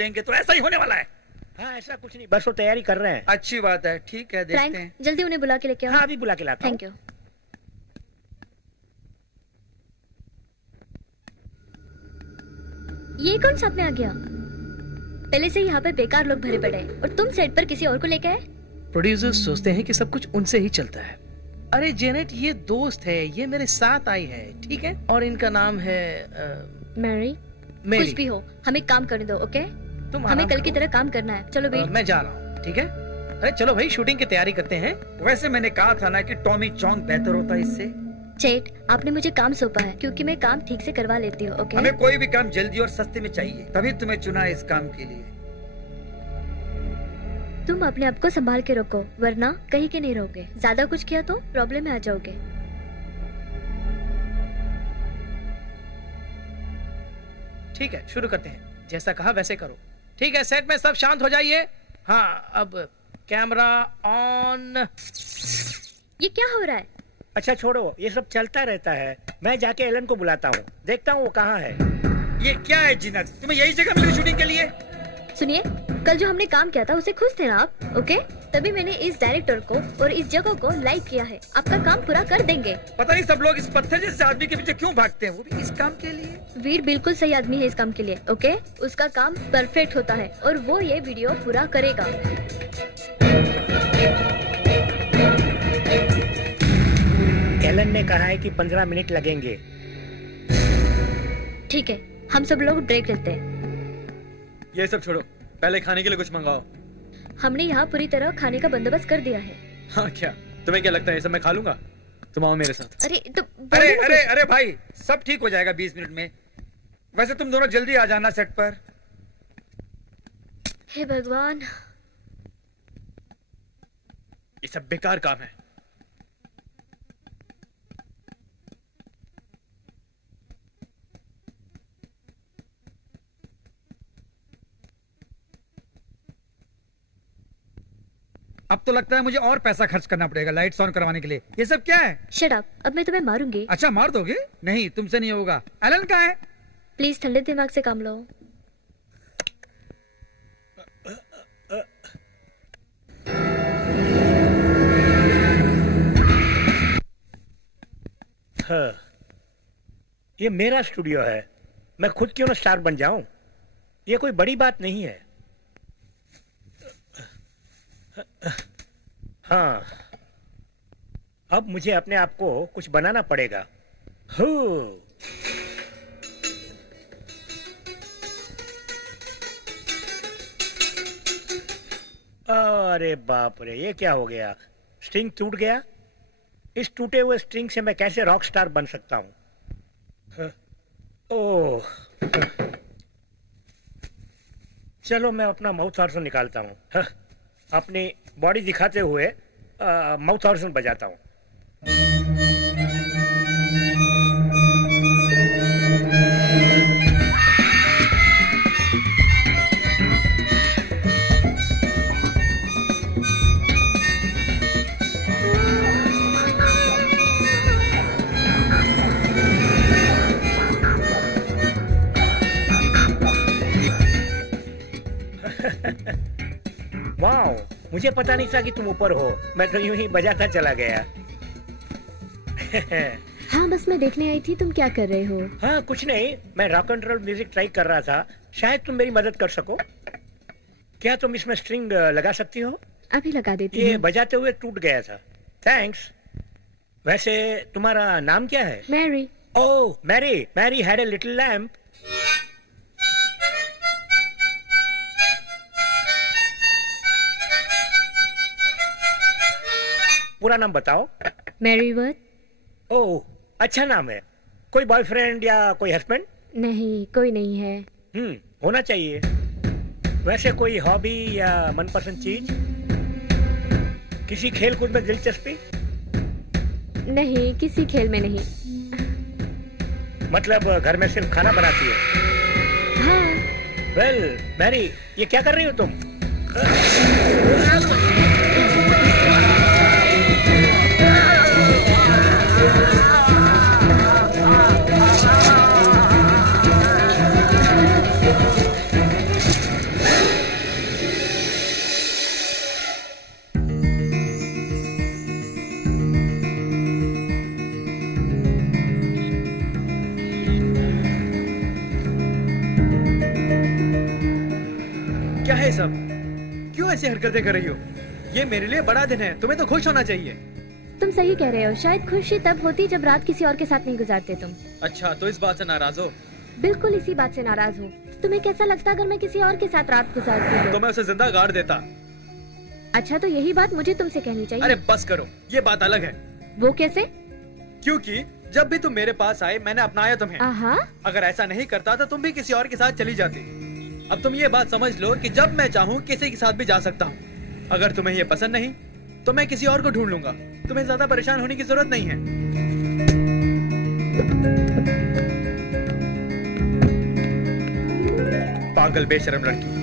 लेंगे तो ऐसा ही होने वाला है। हाँ ऐसा कुछ नहीं, बस वो तैयारी कर रहे हैं। अच्छी बात है, ठीक है, देखते हैं। जल्दी उन्हें बुला के लेके आओ। हाँ अभी बुला के लाता हूँ। Thank you. ये कौन साथ में आ गया? पहले से यहाँ पर बेकार लोग भरे पड़े हैं और तुम सेट पर किसी और को लेके आए। प्रोड्यूसर्स सोचते हैं कि सब कुछ उनसे ही चलता है। अरे जेनेट, ये दोस्त है, ये मेरे साथ आई है, ठीक है? और इनका नाम है मैरी। मेरी। कुछ भी हो, हमें काम करने दो, ओके? तुम हमें कल की तरह काम करना है। चलो वीर। मैं जा रहा हूँ, ठीक है? अरे चलो भाई, शूटिंग की तैयारी करते हैं। वैसे मैंने कहा था ना कि टॉमी चोंग बेहतर होता है इससे। चेट, आपने मुझे काम सौंपा है क्योंकि मैं काम ठीक से करवा लेती हूँ, ओके? हमें कोई भी काम जल्दी और सस्ते में चाहिए, तभी तुम्हें चुना है इस काम के लिए। तुम अपने आप को संभाल के रखो, वरना कहीं के नहीं रहोगे। ज्यादा कुछ किया तो प्रॉब्लम में आ जाओगे। ठीक है, शुरू करते हैं। जैसा कहा वैसे करो, ठीक है? सेट में सब शांत हो जाइए। हाँ, अब कैमरा ऑन। ये क्या हो रहा है? अच्छा छोड़ो, ये सब चलता रहता है। मैं जाके एलन को बुलाता हूँ, देखता हूँ वो कहाँ है। ये क्या है जिनत, तुम्हें यही जगह मिली शूटिंग के लिए? सुनिए, कल जो हमने काम किया था उसे खुश थे ना आप, ओके? तभी मैंने इस डायरेक्टर को और इस जगह को लाइक किया है। आपका काम पूरा कर देंगे। पता नहीं सब लोग इस पत्थर जैसे आदमी के पीछे क्यों भागते हैं, वो भी इस काम के लिए। वीर बिल्कुल सही आदमी है इस काम के लिए, ओके? उसका काम परफेक्ट होता है और वो ये वीडियो पूरा करेगा। एलन ने कहा है कि 15 मिनट लगेंगे। ठीक है, हम सब लोग ब्रेक लेते हैं। ये सब छोड़ो, पहले खाने के लिए कुछ मंगाओ। हमने यहाँ पूरी तरह खाने का बंदोबस्त कर दिया है। हाँ क्या, तुम्हें क्या लगता है ये सब मैं खा लूंगा? तुम आओ मेरे साथ। अरे तो अरे अरे अरे भाई, सब ठीक हो जाएगा 20 मिनट में। वैसे तुम दोनों जल्दी आ जाना सेट पर। हे भगवान, ये सब बेकार काम है। अब तो लगता है मुझे और पैसा खर्च करना पड़ेगा लाइट्स ऑन करवाने के लिए। ये सब क्या है? शट अप, अब मैं तुम्हें मारूंगी। अच्छा मार दोगे? नहीं, तुमसे नहीं होगा। एलन कहाँ है? प्लीज ठंडे दिमाग से काम लो। हाँ, ये मेरा स्टूडियो है, मैं खुद क्यों ना स्टार बन जाऊं? ये कोई बड़ी बात नहीं है। हाँ, अब मुझे अपने आप को कुछ बनाना पड़ेगा। अरे बाप रे, ये क्या हो गया? स्ट्रिंग टूट गया। इस टूटे हुए स्ट्रिंग से मैं कैसे रॉक स्टार बन सकता हूँ? ओह, चलो मैं अपना माउथ ऑर्गन निकालता हूँ। अपनी बॉडी दिखाते हुए माउथ ऑर्गन बजाता हूँ। वाओ, मुझे पता नहीं था कि तुम ऊपर हो। मैं तो यूं ही बजाता चला गया। हाँ बस मैं देखने आई थी, तुम क्या कर रहे हो? हाँ कुछ नहीं, मैं rock and roll music try कर रहा था। शायद तुम मेरी मदद कर सको। क्या तुम इसमें स्ट्रिंग लगा सकती हो? अभी लगा देती ये हूँ। बजाते हुए टूट गया था। थैंक्स। वैसे तुम्हारा नाम क्या है? Mary. Oh Mary, Mary had a little lamp. पूरा नाम बताओ। Mary worth. ओह अच्छा नाम है। कोई बॉयफ्रेंड या कोई हस्बैंड? नहीं, कोई नहीं है। होना चाहिए। वैसे कोई हॉबी या मनपसंद चीज? किसी खेल कूद में दिलचस्पी? नहीं, किसी खेल में नहीं। मतलब घर में सिर्फ खाना बनाती है? हाँ। वेल मैरी, ये क्या कर रही हो तुम? है सब? क्यों ऐसी हरकतें कर रही हो? ये मेरे लिए बड़ा दिन है, तुम्हें तो खुश होना चाहिए। तुम सही कह रहे हो, शायद खुशी तब होती जब रात किसी और के साथ नहीं गुजारते तुम। अच्छा, तो इस बात से नाराज हो? बिल्कुल इसी बात से नाराज हूँ। तुम्हें कैसा लगता अगर मैं किसी और के साथ रात गुजारती तो मैं उसे जिंदा गाड़ देता। अच्छा, तो यही बात मुझे तुमसे कहनी चाहिए। अरे बस करो, ये बात अलग है। वो कैसे? क्योंकि जब भी तुम मेरे पास आए मैंने अपनाया तुम्हें। आहा। अगर ऐसा नहीं करता तो तुम भी किसी और के साथ चली जाती। अब तुम ये बात समझ लो कि जब मैं चाहूँ किसी के साथ भी जा सकता हूँ। अगर तुम्हें ये पसंद नहीं तो मैं किसी और को ढूंढ लूंगा। तुम्हें ज्यादा परेशान होने की जरूरत नहीं है। पागल बेशरम लड़की।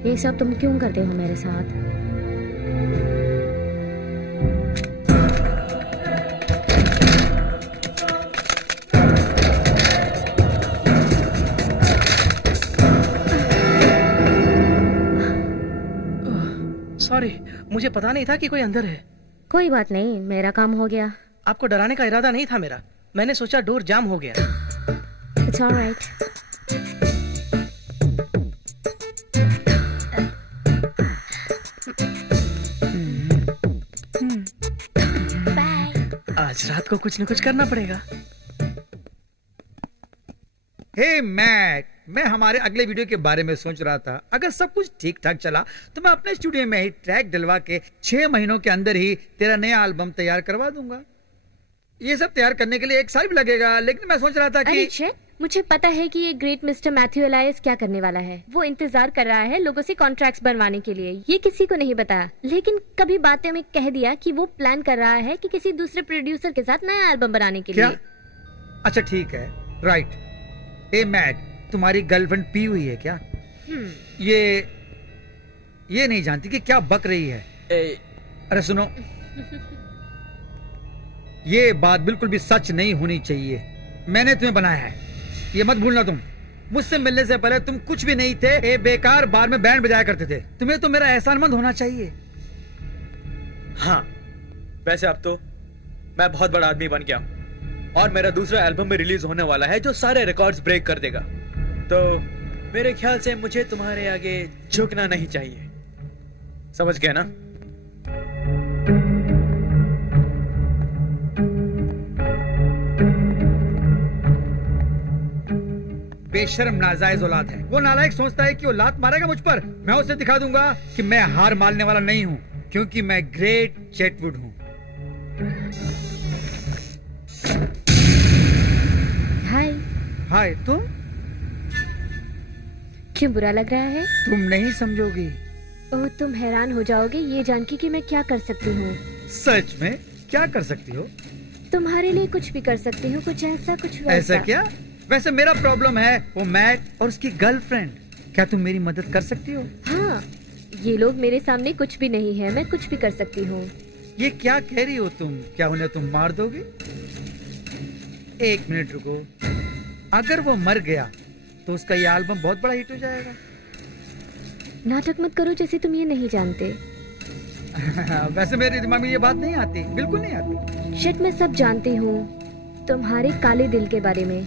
ये सब तुम क्यों करते हो मेरे साथ? सॉरी, मुझे पता नहीं था कि कोई अंदर है। कोई बात नहीं, मेरा काम हो गया। आपको डराने का इरादा नहीं था मेरा। मैंने सोचा डोर जाम हो गया। It's alright. आज रात को कुछ न कुछ करना पड़ेगा। हे मैट, मैं हमारे अगले वीडियो के बारे में सोच रहा था। अगर सब कुछ ठीक ठाक चला तो मैं अपने स्टूडियो में ही ट्रैक डलवा के 6 महीनों के अंदर ही तेरा नया एल्बम तैयार करवा दूंगा। ये सब तैयार करने के लिए 1 साल भी लगेगा, लेकिन मैं सोच रहा था कि मुझे पता है कि ये ग्रेट मिस्टर मैथ्यू एलायस क्या करने वाला है। वो इंतजार कर रहा है लोगों से कॉन्ट्रैक्ट्स बनवाने के लिए। ये किसी को नहीं बताया, लेकिन कभी बातें में कह दिया कि वो प्लान कर रहा है कि किसी दूसरे प्रोड्यूसर के साथ नया एल्बम बनाने के लिए। अच्छा ठीक है, राइट। ए मैट, तुम्हारी गर्लफ्रेंड पी हुई है क्या? ये नहीं जानती कि क्या बक रही है। अरे सुनो, ये बात बिल्कुल भी सच नहीं होनी चाहिए। मैंने तुम्हें बनाया है, ये मत भूलना। तुम मुझसे मिलने से पहले तुम कुछ भी नहीं थे। ए बेकार बार में बैंड बजाया करते थे। तुम्हें तो मेरा एहसानमंद होना चाहिए। हाँ, वैसे अब तो मैं बहुत बड़ा आदमी बन गया और मेरा दूसरा एल्बम भी रिलीज होने वाला है जो सारे रिकॉर्ड्स ब्रेक कर देगा। तो मेरे ख्याल से मुझे तुम्हारे आगे झुकना नहीं चाहिए। समझ गए ना? बेशर्म नाजायज औलाद है। वो नालायक सोचता है कि वो लात मारेगा मुझ पर। मैं उसे दिखा दूंगा कि मैं हार मानने वाला नहीं हूँ, क्योंकि मैं ग्रेट चेटवुड हूँ। हाय। हाय। तुम क्यों बुरा लग रहा है? तुम नहीं समझोगी। ओह, तुम हैरान हो जाओगे ये जान के कि मैं क्या कर सकती हूँ। सच में? क्या कर सकती हो? तुम्हारे लिए कुछ भी कर सकती हूँ, कुछ ऐसा कुछ वैसा। ऐसा क्या? वैसे मेरा प्रॉब्लम है वो मैट और उसकी गर्लफ्रेंड। क्या तुम मेरी मदद कर सकती हो? हाँ, ये लोग मेरे सामने कुछ भी नहीं है, मैं कुछ भी कर सकती हूँ। ये क्या कह रही हो तुम? क्या उन्हें तुम मार दोगे? 1 मिनट रुको। अगर वो मर गया तो उसका ये एल्बम बहुत बड़ा हिट हो जाएगा। नाटक मत करो जैसे तुम ये नहीं जानते। वैसे मेरे दिमाग में ये बात नहीं आती, बिल्कुल नहीं आती। शिट, मैं सब जानती हूँ तुम्हारे काले दिल के बारे में।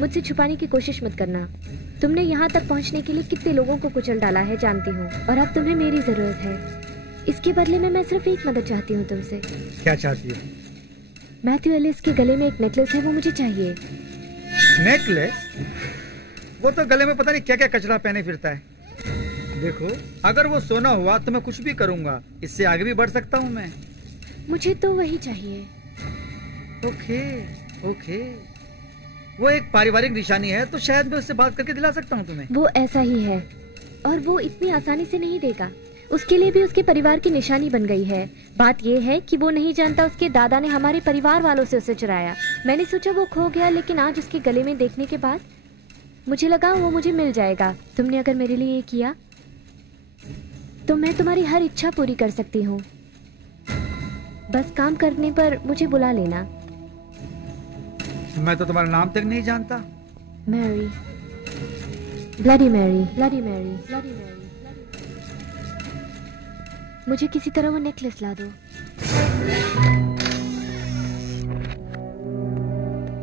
मुझसे छुपाने की कोशिश मत करना। तुमने यहाँ तक पहुँचने के लिए कितने लोगों को कुचल डाला है जानती हूँ, और अब तुम्हें मेरी जरूरत है। इसके बदले में मैं सिर्फ एक मदद चाहती हूँ तुमसे। क्या चाहती हो? मैथ्यू एलिस के गले में एक नेकलेस है, वो मुझे चाहिए। नेकलेस? वो तो गले में पता नहीं क्या क्या कचरा पहने फिरता है। देखो, अगर वो सोना हुआ तो मैं कुछ भी करूंगा। इससे आगे भी बढ़ सकता हूँ मैं। मुझे तो वही चाहिए। Okay okay. वो एक पारिवारिक निशानी है, तो शायद मैं उससे बात करके दिला सकता हूँ तुम्हें। वो ऐसा ही है और वो इतनी आसानी से नहीं देगा। उसके लिए भी उसके परिवार की निशानी बन गई है। बात ये है कि वो नहीं जानता उसके दादा ने हमारे परिवार वालों से उसे चुराया। मैंने सोचा वो खो गया, लेकिन आज उसके गले में देखने के बाद मुझे लगा वो मुझे मिल जाएगा। तुमने अगर मेरे लिए ये किया तो मैं तुम्हारी हर इच्छा पूरी कर सकती हूँ। बस काम करने पर मुझे बुला लेना। मैं तो तुम्हारा नाम तक नहीं जानता। Mary, bloody Mary, bloody Mary, bloody Mary. मुझे किसी तरह वो नेकलेस ला दो।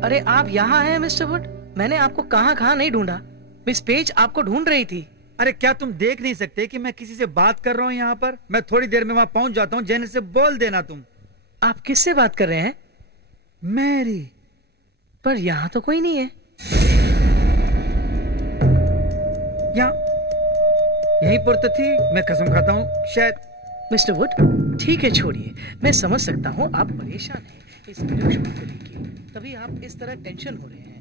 अरे आप यहाँ हैं मिस्टर वुड? मैंने आपको कहाँ कहाँ नहीं ढूंढा। मिस पेज आपको ढूंढ रही थी। अरे क्या तुम देख नहीं सकते कि मैं किसी से बात कर रहा हूँ यहाँ पर? मैं थोड़ी देर में वहाँ पहुँच जाता हूँ। जेनिस से बोल देना तुम। आप किससे बात कर रहे हैं? मैरी। पर यहाँ तो कोई नहीं है। यहाँ यहीं पर तो थी। मैं कसम खाता हूँ शायद। मिस्टर वुड ठीक है, छोड़िए। मैं समझ सकता हूँ आप परेशान हैं इस वीडियो शूट को लेकर, तभी आप इस तरह टेंशन हो रहे हैं।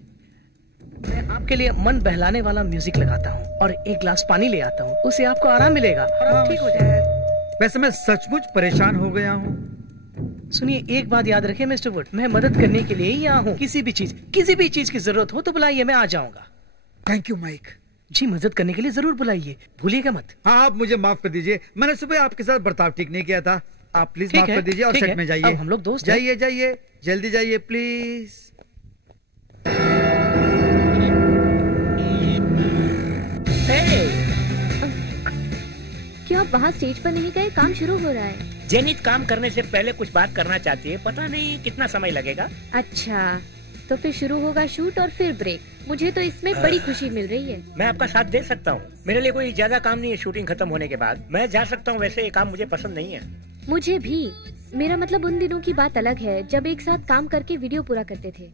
मैं आपके लिए मन बहलाने वाला म्यूजिक लगाता हूँ और एक ग्लास पानी ले आता हूँ, उससे आपको आराम मिलेगा और आप ठीक हो जाएगा। वैसे मैं सचमुच परेशान हो गया हूँ। सुनिए, एक बात याद रखें मिस्टर वुड, मैं मदद करने के लिए ही यहाँ हूँ। किसी भी चीज की जरूरत हो तो बुलाइए, मैं आ जाऊंगा। Thank you mic. जी, मदद करने के लिए जरूर बुलाइए, भूलिएगा मत। हाँ, आप मुझे माफ कर दीजिए। मैंने सुबह आपके साथ बर्ताव ठीक नहीं किया था। आप प्लीज माफ कर दीजिए और सेट में जाइए। अब हम लोग दोस्त हैं। जाइए जाइए, जल्दी जाइए प्लीज। क्यों आप वहाँ स्टेज पर नहीं गए? काम शुरू हो रहा है। जेनित काम करने से पहले कुछ बात करना चाहती है, पता नहीं कितना समय लगेगा। अच्छा, तो फिर शुरू होगा शूट और फिर ब्रेक। मुझे तो इसमें बड़ी खुशी मिल रही है। मैं आपका साथ दे सकता हूँ। मेरे लिए कोई ज्यादा काम नहीं है। शूटिंग खत्म होने के बाद मैं जा सकता हूँ। वैसे ये काम मुझे पसंद नहीं है। मुझे भी। मेरा मतलब उन दिनों की बात अलग है जब एक साथ काम करके वीडियो पूरा करते थे।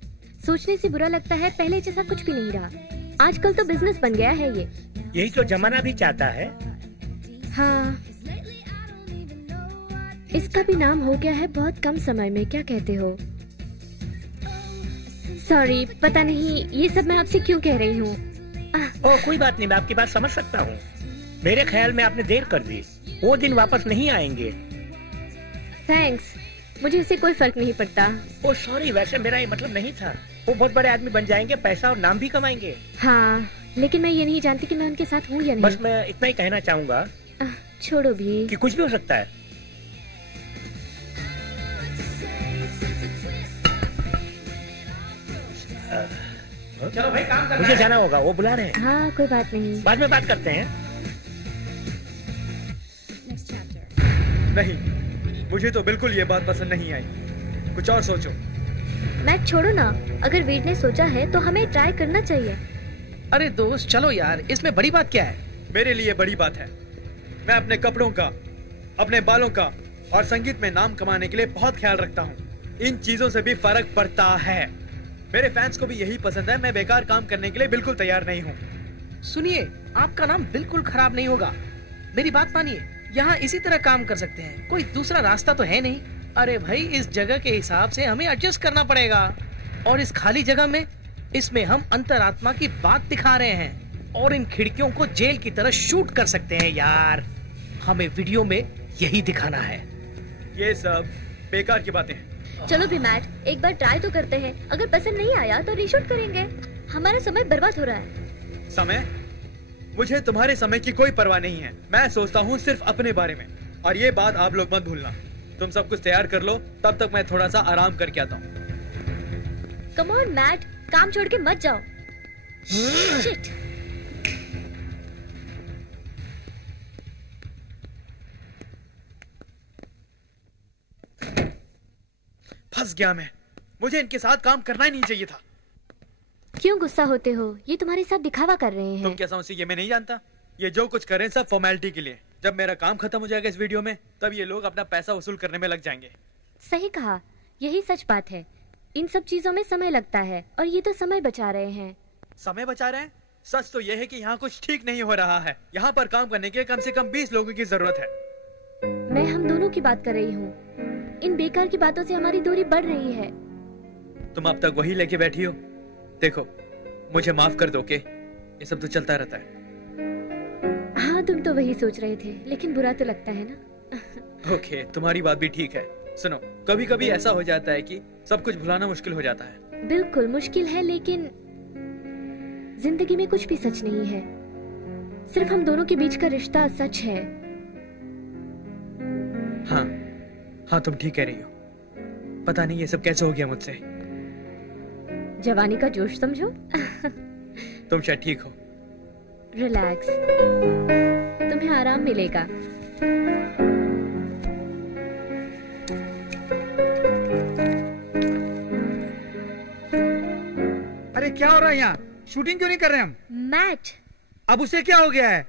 सोचने से बुरा लगता है, पहले जैसा कुछ भी नहीं रहा। आजकल तो बिजनेस बन गया है ये। यही तो जमाना भी चाहता है। हाँ, इसका भी नाम हो गया है बहुत कम समय में। क्या कहते हो? सॉरी, पता नहीं ये सब मैं आपसे क्यों कह रही हूँ। ओह, कोई बात नहीं, मैं आपकी बात समझ सकता हूँ। मेरे ख्याल में आपने देर कर दी। वो दिन वापस नहीं आएंगे। थैंक्स, मुझे इससे कोई फर्क नहीं पड़ता। ओह सॉरी, वैसे मेरा ये मतलब नहीं था। वो बहुत बड़े आदमी बन जाएंगे, पैसा और नाम भी कमाएंगे। हाँ, लेकिन मैं ये नहीं जानती कि मैं उनके साथ हूँ या नहीं। बस मैं इतना ही कहना चाहूँगा छोड़ो भी कि कुछ भी हो सकता है। चलो भाई, काम करना मुझे है। जाना होगा, वो बुला रहे हैं। हाँ, कोई बात नहीं। बाद में बात करते हैं। नहीं, मुझे तो बिल्कुल ये बात पसंद नहीं आई। कुछ और सोचो। मैट छोड़ो ना, अगर वीड ने सोचा है तो हमें ट्राई करना चाहिए। अरे दोस्त चलो यार, इसमें बड़ी बात क्या है? मेरे लिए बड़ी बात है। मैं अपने कपड़ों का, अपने बालों का और संगीत में नाम कमाने के लिए बहुत ख्याल रखता हूँ। इन चीजों से भी फर्क पड़ता है। मेरे फैंस को भी यही पसंद है। मैं बेकार काम करने के लिए बिल्कुल तैयार नहीं हूँ। सुनिए, आपका नाम बिल्कुल खराब नहीं होगा। मेरी बात मानिए, यहाँ इसी तरह काम कर सकते हैं। कोई दूसरा रास्ता तो है नहीं। अरे भाई, इस जगह के हिसाब से हमें एडजस्ट करना पड़ेगा। और इस खाली जगह में, इसमें हम अंतरात्मा की बात दिखा रहे हैं और इन खिड़कियों को जेल की तरह शूट कर सकते हैं यार। हमें वीडियो में यही दिखाना है। ये सब बेकार की बातें हैं। चलो भी मैट, एक बार ट्राई तो करते हैं। अगर पसंद नहीं आया तो रीशूट करेंगे। हमारा समय बर्बाद हो रहा है। समय? मुझे तुम्हारे समय की कोई परवाह नहीं है। मैं सोचता हूँ सिर्फ अपने बारे में। और ये बात आप लोग मत भूलना। तुम सब कुछ तैयार कर लो, तब तक मैं थोड़ा सा आराम करके आता हूँ। कम ऑन मैट, काम छोड़ के मत जाओ। शिट। फंस गया मैं। मुझे इनके साथ काम करना ही नहीं चाहिए था। क्यों गुस्सा होते हो? ये तुम्हारे साथ दिखावा कर रहे हैं। तुम क्या समझती, ये मैं नहीं जानता? ये जो कुछ कर रहे हैं सब फॉर्मेलिटी के लिए। जब मेरा काम खत्म हो जाएगा इस वीडियो में, तब ये लोग अपना पैसा वसूल करने में लग जाएंगे। सही कहा, यही सच बात है। इन सब चीजों में समय लगता है और ये तो समय बचा रहे हैं। समय बचा रहे हैं? सच तो यह है कि यहाँ कुछ ठीक नहीं हो रहा है। यहाँ पर काम करने के कम से कम 20 लोगों की जरूरत है। मैं हम दोनों की बात कर रही हूँ। इन बेकार की बातों से हमारी दूरी बढ़ रही है। तुम अब तक वही लेके बैठी हो। देखो, मुझे माफ कर दो, के ये सब तो चलता रहता है। हाँ, तुम तो वही सोच रहे थे, लेकिन बुरा तो लगता है ना। ओके, तुम्हारी बात भी ठीक है। सुनो, कभी कभी ऐसा हो जाता है कि सब कुछ भुलाना मुश्किल हो जाता है। बिल्कुल मुश्किल है, लेकिन जिंदगी में कुछ भी सच नहीं है। सिर्फ हम दोनों के बीच का रिश्ता सच है। हाँ हाँ, तुम ठीक कह रही हो। पता नहीं ये सब कैसे हो गया मुझसे। जवानी का जोश समझो। तुम शायद ठीक हो। रिलैक्स, तुम्हें आराम मिलेगा। अरे क्या हो रहा है यहाँ? शूटिंग क्यों नहीं कर रहे हम? मैट, अब उसे क्या हो गया है?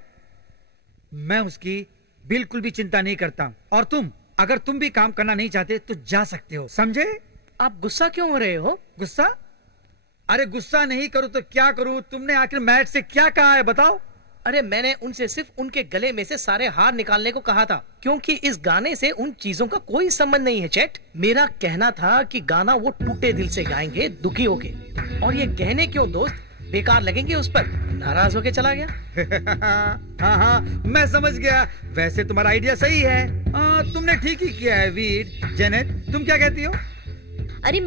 मैं उसकी बिल्कुल भी चिंता नहीं करता। और तुम, अगर तुम भी काम करना नहीं चाहते तो जा सकते हो, समझे? आप गुस्सा क्यों हो रहे हो? गुस्सा? अरे गुस्सा नहीं करूं तो क्या करूं? तुमने आखिर मैट से क्या कहा है बताओ? अरे मैंने उनसे सिर्फ उनके गले में से सारे हार निकालने को कहा था, क्योंकि इस गाने से उन चीजों का कोई संबंध नहीं है चेट। मेरा कहना था कि गाना वो टूटे दिल से गाएंगे, दुखी होके। और ये गहने क्यों दोस्त बेकार लगेंगे उस पर? नाराज होके चला गया। हाँ हाँ, मैं समझ गया। वैसे तुम्हारा आइडिया सही है। तुमने ठीक ही किया है वीर। जेनेट, तुम क्या कहती हो? अरे